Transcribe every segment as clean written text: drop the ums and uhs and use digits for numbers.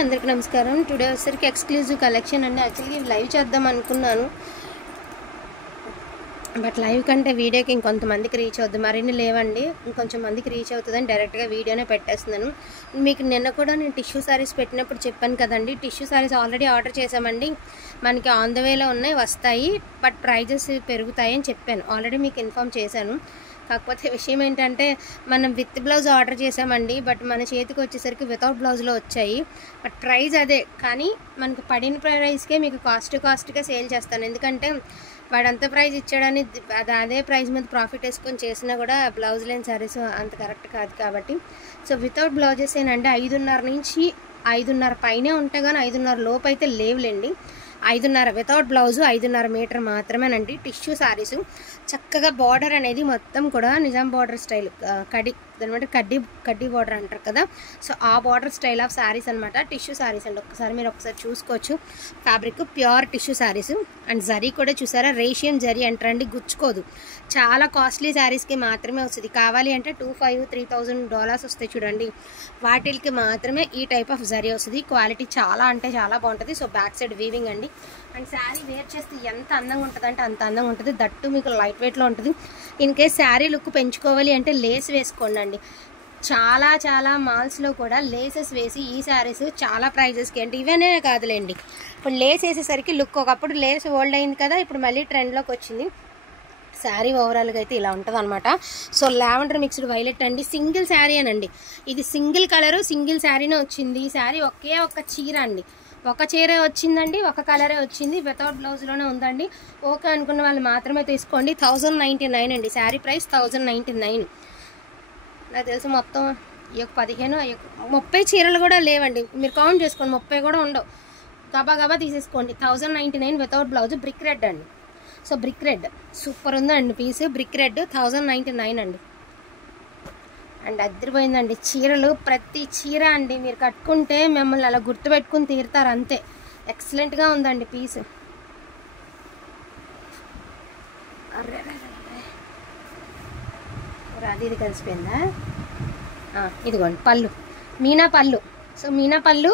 అందరికీ నమస్కారం. టుడే వచ్చేసరికి ఎక్స్క్లూజివ్ కలెక్షన్ అండి. యాక్చువల్లీ లైవ్ చేద్దాం అనుకున్నాను, బట్ లైవ్ కంటే వీడియోకి ఇంకొంతమందికి రీచ్ అవుద్ది, మరిన్ని లేవండి, ఇంకొంచెం మందికి రీచ్ అవుతుందని డైరెక్ట్గా వీడియోనే పెట్టేస్తున్నాను. మీకు నిన్న కూడా నేను టిష్యూ శారీస్ పెట్టినప్పుడు చెప్పాను కదండి, టిష్యూ శారీస్ ఆల్రెడీ ఆర్డర్ చేసామండి, మనకి ఆన్ ద వేలో ఉన్నాయి, వస్తాయి, బట్ ప్రైజెస్ పెరుగుతాయి అని చెప్పాను, ఆల్రెడీ మీకు ఇన్ఫామ్ చేశాను. కాకపోతే విషయం ఏంటంటే మనం విత్ బ్లౌజ్ ఆర్డర్ చేసామండి, బట్ మన చేతికి వచ్చేసరికి వితౌట్ బ్లౌజ్లో వచ్చాయి. బట్ ప్రైస్ అదే, కానీ మనకు పడిన ప్రైస్కే మీకు కాస్ట్గా సేల్ చేస్తాను. ఎందుకంటే వాడు అంత ప్రైస్ ఇచ్చాడని అదే ప్రైస్ మీద ప్రాఫిట్ వేసుకొని చేసినా కూడా బ్లౌజ్ లేని శారీస్ అంత కరెక్ట్ కాదు కాబట్టి, సో వితౌట్ బ్లౌజెస్ ఏనండి 5:30 నుంచి 5:30 పైనే ఉంటాయి, కానీ 5:30 లోపు అయితే లేవులేండి. 5:30 వితౌట్ బ్లౌజు, 5:30 మీటర్ మాత్రమేనండి. టిష్యూ శారీసు చక్కగా బార్డర్ అనేది మొత్తం కూడా నిజాం బార్డర్ స్టైల్, అనమాట కడ్డీ బార్డర్ అంటారు కదా, సో ఆ బార్డర్ స్టైల్ ఆఫ్ శారీస్ అనమాట. టిష్యూ శారీస్ అండి, మీరు ఒకసారి చూసుకోవచ్చు. Fabric pure tissue saris, and zari కూడా చూసారా, రేషియం జరీ అంటారండి, గుచ్చుకోదు. చాలా కాస్ట్లీ శారీస్కి మాత్రమే వస్తుంది. కావాలి అంటే $2,000-3,000 వస్తాయి చూడండి, వాటికి మాత్రమే ఈ టైప్ ఆఫ్ జరీ వస్తుంది. క్వాలిటీ చాలా అంటే చాలా బాగుంటుంది. సో బ్యాక్ సైడ్ వీవింగ్ అండి, అండ్ శారీ వేర్ చేస్తే ఎంత అందంగా ఉంటుంది అంటే అంత అందంగా ఉంటుంది. దట్టు మీకు లైట్ వెయిట్లో ఉంటుంది. ఇన్ కేస్ శారీ లుక్ పెంచుకోవాలి అంటే లేస్ వేసుకోండి అండి. చాలా మాల్స్లో కూడా లేసెస్ వేసి ఈ శారీస్ చాలా ప్రైజెస్కి అంటే ఇవనే కాదులేండి, ఇప్పుడు లేస్ వేసేసరికి లుక్, ఒకప్పుడు లేస్ ఓల్డ్ అయింది కదా, ఇప్పుడు మళ్ళీ ట్రెండ్లోకి వచ్చింది. శారీ ఓవరాల్గా అయితే ఇలా ఉంటుంది అనమాట. సో లావెండర్ మిక్స్డ్ వైలెట్ అండి, సింగిల్ శారీ అనండి, ఇది సింగిల్ కలరు సింగిల్ శారీనే వచ్చింది. ఈ శారీ ఒకే ఒక్క చీర అండి, ఒక చీరే వచ్చిందండి, ఒక కలరే వచ్చింది, వితౌట్ బ్లౌజ్లోనే ఉందండి. ఓకే అనుకున్న వాళ్ళు మాత్రమే తీసుకోండి. 1099 అండి, శారీ ప్రైస్ 1099. నాకు తెలిసి మొత్తం ఈ యొక్క 15-30 చీరలు కూడా లేవండి, మీరు కౌంట్ చేసుకోండి, 30 కూడా ఉండవు. గబా తీసేసుకోండి. 1099 వితౌట్ బ్లౌజ్, బ్రిక్ రెడ్ అండి. సో బ్రిక్ రెడ్ సూపర్ ఉందండి పీస్, బ్రిక్ రెడ్ 1099 అండి. అండ్ అదిరిపోయిందండి చీరలు, ప్రతి చీర అండి మీరు కట్టుకుంటే మిమ్మల్ని అలా గుర్తుపెట్టుకుని తీరుతారు అంతే. ఎక్సలెంట్గా ఉందండి పీస్. అది ఇది కలిసిపోయిందా, ఇదిగోండి పళ్ళు, మీనా పళ్ళు. సో మీనా పళ్ళు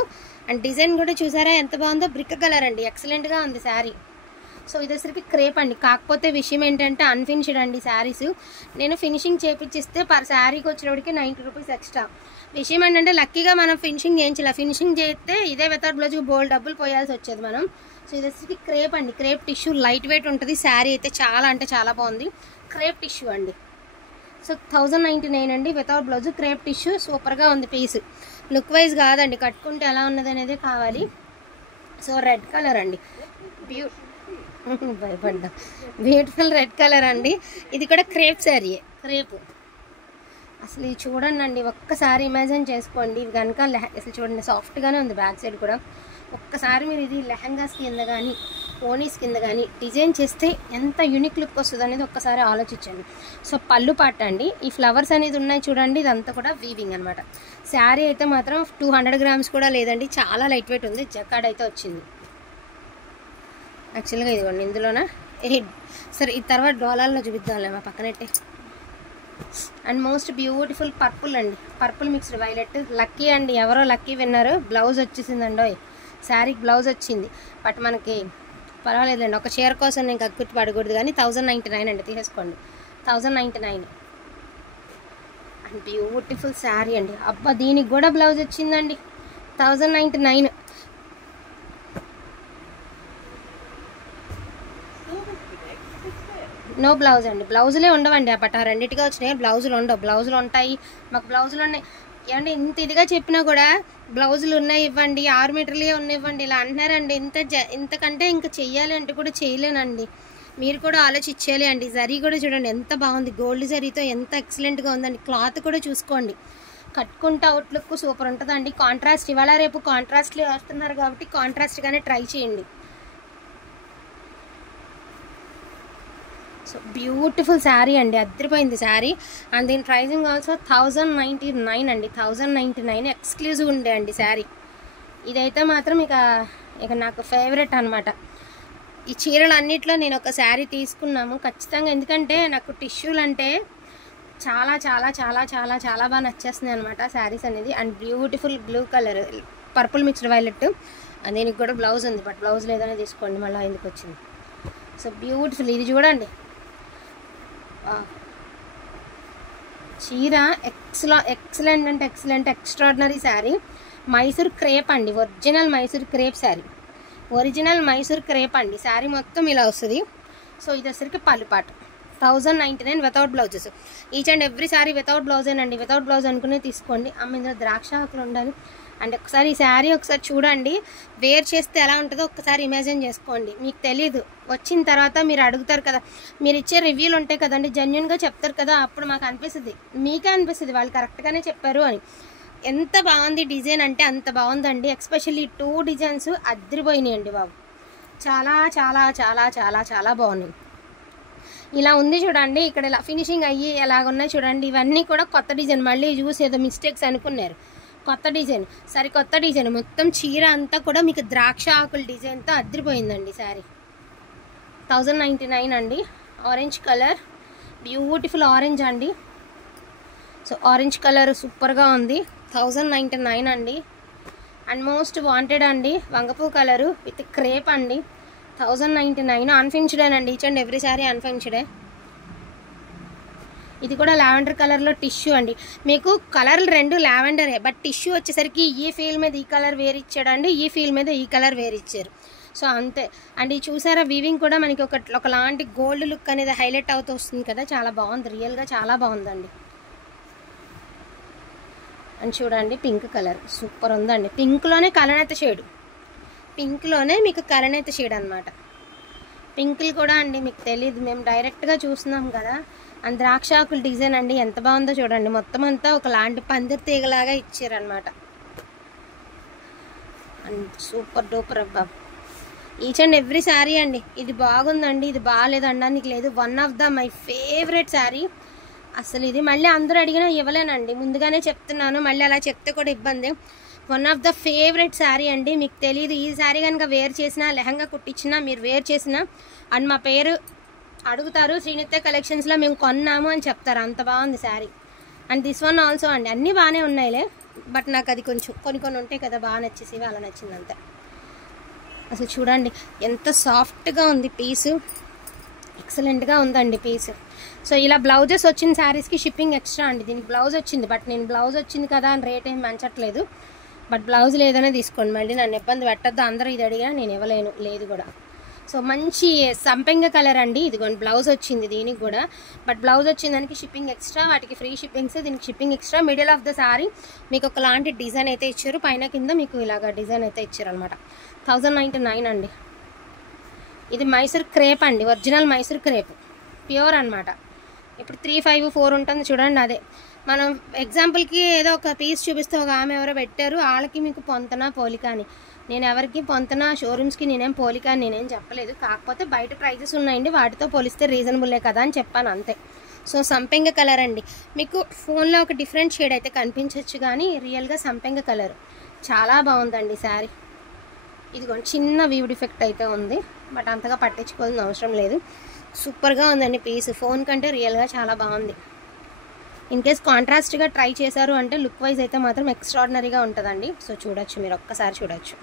అండ్ డిజైన్ కూడా చూసారా ఎంత బాగుందో, బ్రిక్ కలర్ అండి, ఎక్సలెంట్గా ఉంది శారీ. సో ఇది వచ్చరికి క్రేప్ అండి, కాకపోతే విషయం ఏంటంటే అన్ఫినిష్డ్ అండి శారీస్. నేను ఫినిషింగ్ చేయించిస్తే పర్ శారీకి వచ్చేటికి $90 ఎక్స్ట్రా. విషయం ఏంటంటే లక్కీగా మనం ఫినిషింగ్ చేయించాలి, ఫినిషింగ్ చేస్తే ఇదే వితౌట్ బ్లౌజ్కి బోల్డ్ డబ్బులు పోయాల్సి వచ్చేది మనం. సో ఇది వచ్చరికి క్రేప్ అండి, క్రేప్ టిష్యూ, లైట్ వెయిట్ ఉంటుంది. శారీ అయితే చాలా అంటే చాలా బాగుంది, క్రేప్ టిష్యూ అండి. సో 1099 అండి వితౌట్ బ్లౌజ్, క్రేప్ టిష్యూ, సూపర్గా ఉంది పీస్. లుక్ వైజ్ కాదండి, కట్టుకుంటే ఎలా ఉన్నది అనేది కావాలి. సో రెడ్ కలర్ అండి, భయపడ్డా, బ్యూటిఫుల్ రెడ్ కలర్ అండి. ఇది కూడా క్రేప్ శారీ, క్రేప్. అసలు ఇది చూడండి అండి, ఒక్కసారి ఇమాజిన్ చేసుకోండి, ఇవి కనుక అసలు చూడండి సాఫ్ట్గానే ఉంది, బ్యాక్ సైడ్ కూడా. ఒక్కసారి మీరు ఇది లెహంగాస్ కింద కానీ ఓనీస్ కింద కానీ డిజైన్ చేస్తే ఎంత యూనిక్ లుక్ వస్తుంది అనేది ఒక్కసారి ఆలోచించండి. సో పళ్ళు పాట అండి, ఈ ఫ్లవర్స్ అనేది ఉన్నాయి చూడండి, ఇదంతా కూడా వీవింగ్ అనమాట. శారీ అయితే మాత్రం 200 గ్రామ్స్ కూడా లేదండి, చాలా లైట్ వెయిట్ ఉంది. జకాడ్ అయితే వచ్చింది యాక్చువల్గా, ఇదిగోండి ఇందులోన. సరే ఈ తర్వాత డోలాల్లో చూపిద్దాంలేమో పక్కనట్టే. అండ్ మోస్ట్ బ్యూటిఫుల్ పర్పుల్ అండి, పర్పుల్ మిక్స్డ్ వైలెట్. లక్కీ అండి, ఎవరో లక్కీ విన్నారు, బ్లౌజ్ వచ్చేసిందండో, శారీకి బ్లౌజ్ వచ్చింది. బట్ మనకి పర్వాలేదండి, ఒక చీర కోసం నేను కక్కుర్తి పడకూడదు, కానీ 1099 అండి, తీసేసుకోండి 1099. అండ్ బ్యూటిఫుల్ శారీ అండి, అబ్బా దీనికి కూడా బ్లౌజ్ వచ్చిందండి, 1099. నో బ్లౌజ్ అండి, బ్లౌజులే ఉండవండి, బట్ ఆ రెండింటిగా వచ్చినాయి, బ్లౌజులు ఉండవు. బ్లౌజులు ఉంటాయి, మాకు బ్లౌజులు ఉన్నాయి. ఏమంటే ఇంత ఇదిగా చెప్పినా కూడా బ్లౌజులు ఉన్నాయి ఇవ్వండి, 6 మీటర్లే ఉన్నాయి ఇవ్వండి ఇలా అంటున్నారండి. ఇంతకంటే ఇంకా చెయ్యాలి అంటే కూడా చేయలేనండి, మీరు కూడా ఆలోచించాలి అండి. జరీ కూడా చూడండి ఎంత బాగుంది, గోల్డ్ జరీతో ఎంత ఎక్సలెంట్గా ఉందండి. క్లాత్ కూడా చూసుకోండి, కట్టుకుంటే అవుట్ లుక్ సూపర్ ఉంటుందండి. కాంట్రాస్ట్, ఇవాళ రేపు కాంట్రాస్ట్లు వేస్తున్నారు కాబట్టి కాంట్రాస్ట్గానే ట్రై చేయండి. సో బ్యూటిఫుల్ శారీ అండి, అద్దరిపోయింది శారీ. అండ్ దీని ప్రైజింగ్ ఆల్సో 1099 అండి, 1099 ఎక్స్క్లూజివ్ ఉండే అండి శారీ. ఇదైతే మాత్రం ఇక నాకు ఫేవరెట్ అనమాట. ఈ చీరలు అన్నిట్లో నేను ఒక శారీ తీసుకున్నాము ఖచ్చితంగా, ఎందుకంటే నాకు టిష్యూలు అంటే చాలా చాలా చాలా చాలా చాలా బాగా నచ్చేస్తున్నాయి అనమాట శారీస్ అనేది. And beautiful blue colour, purple mixed violet. దీనికి కూడా బ్లౌజ్ ఉంది, బట్ బ్లౌజ్ లేదనే తీసుకోండి, మళ్ళీ ఎందుకు వచ్చింది. So beautiful. ఇది చూడండి చీర ఎక్సలెంట్ అంటే excellent extraordinary sari. Mysore crepe అండి, original Mysore crepe sari, original Mysore crepe అండి. శారీ మొత్తం ఇలా వస్తుంది. సో ఇది వచ్చరికి పల్లుపాటు 1099 without blouses. Each and every sari without బ్లౌజేనండి. వితౌట్ బ్లౌజ్ అనుకునే తీసుకోండి. ఇందులో ద్రాక్ష ఆకులు ఉండాలి. అండ్ ఒకసారి ఈ శారీ ఒకసారి చూడండి, వేర్ చేస్తే ఎలా ఉంటుందో ఒక్కసారి ఇమాజిన్ చేసుకోండి. మీకు తెలీదు, వచ్చిన తర్వాత మీరు అడుగుతారు కదా, మీరు ఇచ్చే రివ్యూలు ఉంటాయి కదండి, జెన్యున్గా చెప్తారు కదా, అప్పుడు మాకు అనిపిస్తుంది, మీకే అనిపిస్తుంది వాళ్ళు కరెక్ట్గానే చెప్పారు అని. ఎంత బాగుంది డిజైన్ అంటే అంత బాగుందండి. ఎస్పెషల్లీ 2 డిజైన్స్ అద్దరిపోయినాయండి బాబు, చాలా చాలా చాలా చాలా చాలా బాగున్నాయి. ఇలా ఉంది చూడండి, ఇక్కడ ఇలా ఫినిషింగ్ అయ్యి ఎలాగున్నాయి చూడండి. ఇవన్నీ కూడా కొత్త డిజైన్, మళ్ళీ చూసి ఏదో మిస్టేక్స్ అనుకున్నారు, కొత్త డిజైన్, సరే కొత్త డిజైన్. మొత్తం చీర అంతా కూడా మీకు ద్రాక్ష ఆకుల డిజైన్తో అద్దరిపోయిందండి శారీ. 1099 అండి. ఆరెంజ్ కలర్, బ్యూటిఫుల్ ఆరెంజ్ అండి. సో ఆరెంజ్ కలర్ సూపర్గా ఉంది. 1099 అండి. అండ్ మోస్ట్ వాంటెడ్ అండి, వంగపూ కలరు విత్ క్రేప్ అండి. 1099. అన్ఫినిష్డ్ అండి, ఈచ్ అండ్ ఎవ్రీ శారీ అన్ఫినిష్డే. ఇది కూడా లావెండర్ కలర్లో టిష్యూ అండి. మీకు కలర్లు 2 లావెండరే, బట్ టిష్యూ వచ్చేసరికి ఈ ఫీల్ మీద ఈ కలర్ వేరు ఇచ్చాడండి, ఈ ఫీల్ మీద ఈ కలర్ వేరు ఇచ్చారు. సో అంతే అండ్ ఇది చూసారా, వీవింగ్ కూడా మనకి ఒకలాంటి గోల్డ్ లుక్ అనేది హైలైట్ అవుతూ వస్తుంది కదా, చాలా బాగుంది, రియల్గా చాలా బాగుందండి. అని చూడండి పింక్ కలర్ సూపర్ ఉందండి. పింక్లోనే కలనేత షేడ్, పింక్లోనే మీకు కలనేత షేడ్ అనమాట. పింకులు కూడా అండి మీకు తెలియదు, మేము డైరెక్ట్గా చూస్తున్నాం కదా. అండ్ ద్రాక్షాకుల డిజైన్ అండి ఎంత బాగుందో చూడండి, మొత్తం అంతా ఒకలాంటి పందిరి తీగలాగా ఇచ్చారనమాట. అండ్ సూపర్ డూపర్ అబ్బా. ఈచ్ అండ్ ఎవ్రీ శారీ అండి, ఇది బాగుందండి, ఇది బాగాలేదు అనడానికి లేదు. One of the my favourite sari. అసలు ఇది మళ్ళీ అందరూ అడిగినా ఇవ్వలేనండి, ముందుగానే చెప్తున్నాను, మళ్ళీ అలా చెప్తే కూడా ఇబ్బంది. One of the favourite sari అండి. మీకు తెలియదు, ఈ శారీ కనుక వేర్ చేసినా, లెహంగా కుట్టించినా, మీరు వేర్ చేసినా అండ్ మా పేరు అడుగుతారు, శ్రీనిత్య కలెక్షన్స్లో మేము కొన్నాము అని చెప్తారు, అంత బాగుంది sari. And this one also అండి, అన్నీ బాగానే ఉన్నాయిలే, బట్ నాకు అది కొంచెం కొన్ని ఉంటాయి కదా బాగా నచ్చేసి అలా నచ్చింది అంతే. అసలు చూడండి ఎంత సాఫ్ట్గా ఉంది పీసు, ఎక్సలెంట్గా ఉందండి పీస్. సో ఇలా బ్లౌజెస్ వచ్చిన శారీస్కి షిప్పింగ్ ఎక్స్ట్రా అండి. దీనికి బ్లౌజ్ వచ్చింది, బట్ నేను బ్లౌజ్ వచ్చింది కదా అని రేట్ ఏం మంచట్లేదు, బట్ బ్లౌజ్ లేదనే తీసుకోండి, మళ్ళీ నన్ను ఇబ్బంది పెట్టద్దు. అందరూ ఇది అడిగినా నేను ఇవ్వలేను, లేదు కూడా. సో మంచి సంపెంగ కలర్ అండి, ఇదిగోండి బ్లౌజ్ వచ్చింది దీనికి కూడా, బట్ బ్లౌజ్ వచ్చిన దానికి షిప్పింగ్ ఎక్స్ట్రా, వాటికి ఫ్రీ షిప్పింగ్స్, దీనికి shipping extra. Middle of the sari మీకు ఒకలాంటి డిజైన్ అయితే ఇచ్చారు, పైన కింద మీకు ఇలాగ డిజైన్ అయితే ఇచ్చారు అనమాట. 1099 అండి. ఇది మైసూర్ క్రేప్ అండి, ఒరిజినల్ మైసూర్ క్రేప్, ప్యూర్ అనమాట. ఇప్పుడు 354 ఉంటుంది చూడండి, అదే మనం ఎగ్జాంపుల్కి ఏదో ఒక పీస్ చూపిస్తే ఒక ఆమె ఎవరో పెట్టారు, వాళ్ళకి మీకు పొంతన పోలిక అని. నేను ఎవరికి పొంతన షోరూమ్స్కి నేనేం పోలిక అని నేనేం చెప్పలేదు, కాకపోతే బయట ప్రైజెస్ ఉన్నాయండి, వాటితో పోలిస్తే రీజనబుల్లే కదా అని చెప్పాను అంతే. సో సంపెంగ కలర్ అండి, మీకు ఫోన్లో ఒక డిఫరెంట్ షేడ్ అయితే కనిపించవచ్చు, కానీ రియల్గా సంపెంగ కలర్ చాలా బాగుందండి శారీ. ఇదిగోండి చిన్న వీవ్ డిఫెక్ట్ అయితే ఉంది, బట్ అంతగా పట్టించుకోవాల్సిన అవసరం లేదు. సూపర్గా ఉందండి పీస్, ఫోన్ కంటే రియల్గా చాలా బాగుంది. ఇన్ కేస్ కాంట్రాస్ట్గా ట్రై చేశారు అంటే లుక్ వైజ్ అయితే మాత్రం ఎక్స్ట్రాడినరీగా ఉంటుందండి. సో చూడొచ్చు, మీరు ఒక్కసారి చూడొచ్చు.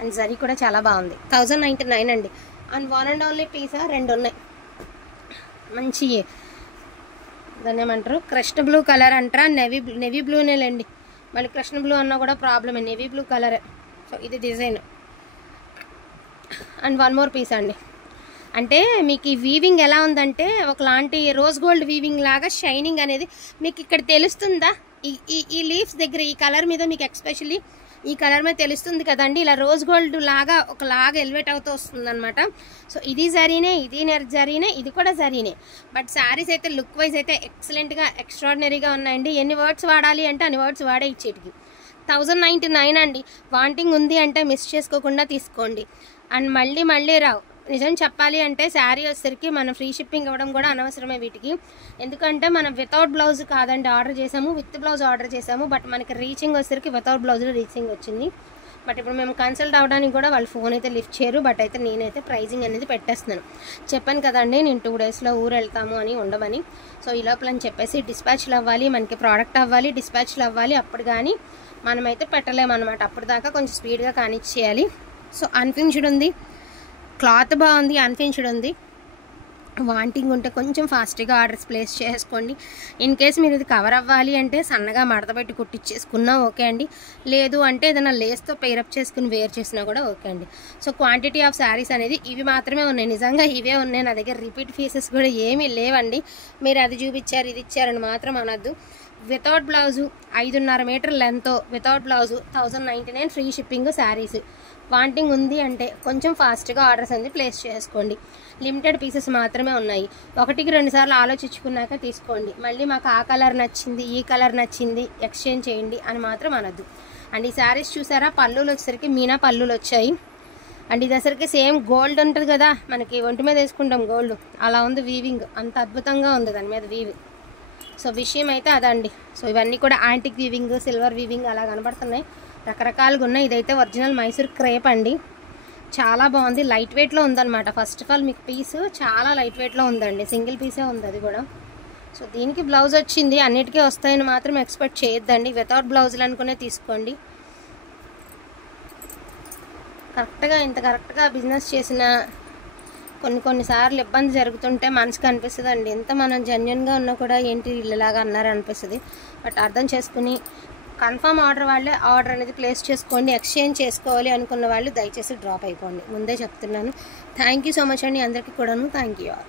అండ్ జరీ కూడా చాలా బాగుంది. 1099 అండి. And one and only piece 2 ఉన్నాయి, మంచి దాన్ని ఏమంటారు కృష్ణ బ్లూ కలర్ అంటారా, నెవీ బ్లూనేలండి, మళ్ళీ కృష్ణ బ్లూ అన్నా కూడా ప్రాబ్లమే, నెవీ బ్లూ కలరే. సో ఇది design. And one more piece అండి. అంటే మీకు ఈ వీవింగ్ ఎలా ఉందంటే ఒకలాంటి రోజ్ గోల్డ్ వీవింగ్ లాగా షైనింగ్ అనేది మీకు ఇక్కడ తెలుస్తుందా, ఈ లీవ్స్ దగ్గర ఈ కలర్ మీద మీకు ఎక్స్పెషల్లీ ఈ కలర్ మీద తెలుస్తుంది కదండి, ఇలా రోజ్ గోల్డ్ లాగా ఒకలాగా ఎలివేట్ అవుతూ వస్తుంది అనమాట. సో ఇది జరీనే, ఇది జరీనే, ఇది కూడా జరీనే, బట్ శారీస్ అయితే లుక్ వైజ్ అయితే ఎక్సలెంట్గా ఎక్స్ట్రాడినరీగా ఉన్నాయండి. ఎన్ని వర్డ్స్ వాడాలి అంటే అన్ని వర్డ్స్ వాడే ఇచ్చేటికి. 1099 అండి. వాంటింగ్ ఉంది అంటే మిస్ చేసుకోకుండా తీసుకోండి. అండ్ మళ్ళీ రావు. నిజం చెప్పాలి అంటే శారీ వచ్చేసరికి మనం ఫ్రీ షిప్పింగ్ ఇవ్వడం కూడా అనవసరమే వీటికి, ఎందుకంటే మనం వితౌట్ బ్లౌజ్ కాదండి ఆర్డర్ చేసాము, విత్ బ్లౌజ్ ఆర్డర్ చేసాము, బట్ మనకి రీచింగ్ వచ్చేసరికి వితౌట్ బ్లౌజ్లో రీచింగ్ వచ్చింది. బట్ ఇప్పుడు మేము కన్సల్ట్ అవ్వడానికి కూడా వాళ్ళు ఫోన్ అయితే లిఫ్ట్ చేయరు, బట్ అయితే నేనైతే ప్రైజింగ్ అనేది పెట్టేస్తున్నాను. చెప్పాను కదండి నేను 2 డేస్లో ఊరు వెళ్తాము అని ఉండమని. సో ఈ లోపల అని చెప్పేసి డిస్పాచ్లు అవ్వాలి, మనకి ప్రోడక్ట్ అవ్వాలి, డిస్పాచ్లు అవ్వాలి, అప్పుడు కానీ మనమైతే పెట్టలేమన్నమాట. అప్పటిదాకా కొంచెం స్పీడ్గా కానిచ్చేయాలి. సో అన్ఫినిష్డ్ ఉంది, క్లాత్ బాగుంది, అన్ఫినిష్డ్ ఉంది. వాంటింగ్ ఉంటే కొంచెం ఫాస్ట్గా ఆర్డర్స్ ప్లేస్ చేసుకోండి. ఇన్ కేస్ మీరు ఇది కవర్ అవ్వాలి అంటే సన్నగా మడత పెట్టి కుట్టించేసుకున్నా ఓకే అండి. లేదు అంటే ఏదైనా లేస్తో పేరప్ చేసుకుని వేర్ చేసినా కూడా ఓకే అండి. సో క్వాంటిటీ ఆఫ్ శారీస్ అనేది ఇవి మాత్రమే ఉన్నాయి. నిజంగా ఇవే ఉన్నాయి నా దగ్గర. రిపీట్ పీసెస్ కూడా ఏమీ లేవండి. మీరు అది చూపించారు ఇది ఇచ్చారని మాత్రం అనొద్దు. Without blouse 5.5 metre length, without blouse 1099 free shipping saris. Wanting ఉంది అంటే కొంచెం ఫాస్ట్గా ఆర్డర్స్ అనేది ప్లేస్ చేసుకోండి. లిమిటెడ్ పీసెస్ మాత్రమే ఉన్నాయి. 1-2 సార్లు ఆలోచించుకున్నాక తీసుకోండి. మళ్ళీ మాకు ఆ కలర్ నచ్చింది, ఈ కలర్ నచ్చింది, ఎక్స్చేంజ్ చేయండి అని మాత్రం అనొద్దు. అండ్ ఈ శారీస్ చూసారా, పళ్ళులు వచ్చేసరికి మీనా పళ్ళులు వచ్చాయి. అండ్ ఇది అసలుకి సేమ్ గోల్డ్ ఉంటుంది కదా, మనకి ఒంటి మీద వేసుకుంటాం గోల్డ్, అలా ఉంది వీవింగ్. అంత అద్భుతంగా ఉంది దాని మీద వీవ్. సో విషయం అయితే అదండి. సో ఇవన్నీ కూడా యాంటిక్ వీవింగ్, సిల్వర్ వీవింగ్ అలా కనబడుతున్నాయి. రకరకాలుగా ఉన్నాయి. ఇదైతే ఒరిజినల్ మైసూర్ క్రేప్ అండి. చాలా బాగుంది. లైట్ వెయిట్లో ఉందన్నమాట. ఫస్ట్ ఆఫ్ ఆల్ మీకు పీస్ చాలా లైట్ వెయిట్లో ఉందండి. సింగిల్ పీసే ఉంది అది కూడా. సో దీనికి బ్లౌజ్ వచ్చింది. అన్నిటికీ వస్తాయని మాత్రం ఎక్స్పెక్ట్ చేయొద్దండి. వితౌట్ బ్లౌజులు అనుకునే తీసుకోండి. కరెక్ట్గా బిజినెస్ చేసిన కొన్నిసార్లు ఇబ్బంది జరుగుతుంటే మనసుకు అనిపిస్తుంది అండి. ఎంత మనం జెన్యున్గా ఉన్నా కూడా ఏంటి ఇలాగా అన్నారు అనిపిస్తుంది. బట్ అర్థం చేసుకుని కన్ఫర్మ్ ఆర్డర్ వాళ్ళే ఆర్డర్ అనేది ప్లేస్ చేసుకోండి. ఎక్స్చేంజ్ చేసుకోవాలి అనుకున్న వాళ్ళు దయచేసి డ్రాప్ అయిపోండి. ముందే చెప్తున్నాను. థ్యాంక్ యూ సో మచ్ అండి అందరికీ కూడాను. Thank you all.